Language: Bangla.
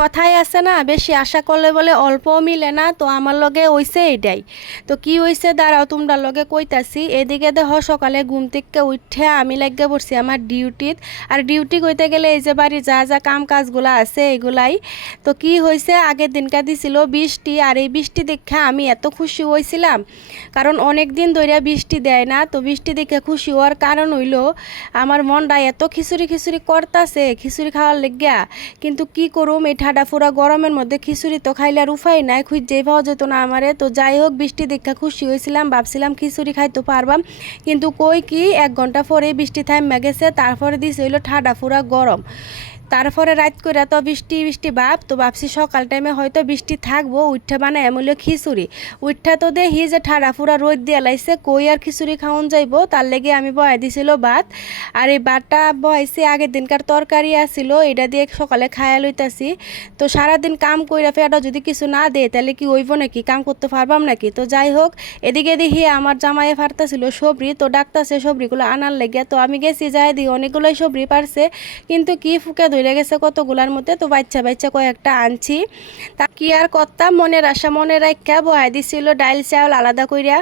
কথাই আছে না, বেশি আশা করলে বলে অল্প মিলে না। তো আমার লগে হইছে এটাই। তো কি হইছে দাঁড়াও তোমরা লগে কইতাছি। এদিকে দেখো সকালে ঘুম থেকে উঠে আমি লাগিয়ে পড়ছি আমার ডিউটিত। আর ডিউটি কইতে গেলে এই যে বাড়ির যা যা কাম কাজগুলো আছে এগুলাই। তো কি হয়েছে, আগের দিনকা দিছিল বৃষ্টি, আর এই বৃষ্টি দেখে আমি এত খুশি হয়েছিলাম, কারণ অনেক দিন ধরে বৃষ্টি দেয় না। তো বৃষ্টি দেখে খুশি হওয়ার কারণ হইল আমার মনটা এত খিচুড়ি খিচুড়ি করতাছে খিচুড়ি খাওয়ার লেগিয়া। কিন্তু কি করুম, এই ঠাডা ফুরা গরমের মধ্যে খিচুড়ি তো খাইলে আর উপায় নাই, খুঁজেই পাওয়া যেত না আমারে। তো যাই হোক, বৃষ্টি দেখে খুশি হয়েছিলাম, ভাবছিলাম খিচুড়ি খাইতে পারবাম। কিন্তু কই কি, 1 ঘন্টা পরে বৃষ্টি থাইমা গেছে, তারপরে দিছে হইলো ঠাডা ফুরা গরম। তারপরে রাত করে তো বৃষ্টি বৃষ্টি ভাব, তো ভাবছি সকাল টাইমে হয়তো বৃষ্টি থাকবো, উঠে বানায় এমন খিচুড়ি। উঠা তো দেখি যে ঠাড়া ফুরা রোদ দিয়ে লাইছে, কই আর খিচুড়ি খাওয়ান যাইবো, তার লেগে আমি বহাই দিছিল ভাত। আর এই ভাতটা বহাইছি, আগের দিনকার তরকারি আসছিল, এটা দিয়ে সকালে খায়া লইতাছি। তো সারাদিন কাম কইরা ফেটা যদি কিছু না দেয় তাহলে কি হইব নাকি, কাম করতে পারবাম নাকি। তো যাই হোক, এদিকে দেখি আমার জামাইয়ে ফারতাছিল সবরি, তো ডাকতাছে সবরিগুলো আনার লেগে। তো আমি গেছি, যাই দিই অনেকগুলোই সবরি পারছে, কিন্তু কি ফুকে ধরে গেছে কতগুলার মধ্যে। তো বাচ্চা বাচ্চা কয়েকটা আনছি, তা কি আর করতাম, মনের আশা মনে রাখা বহাই দিছিল ডাইল চাউল আলাদা কইরা।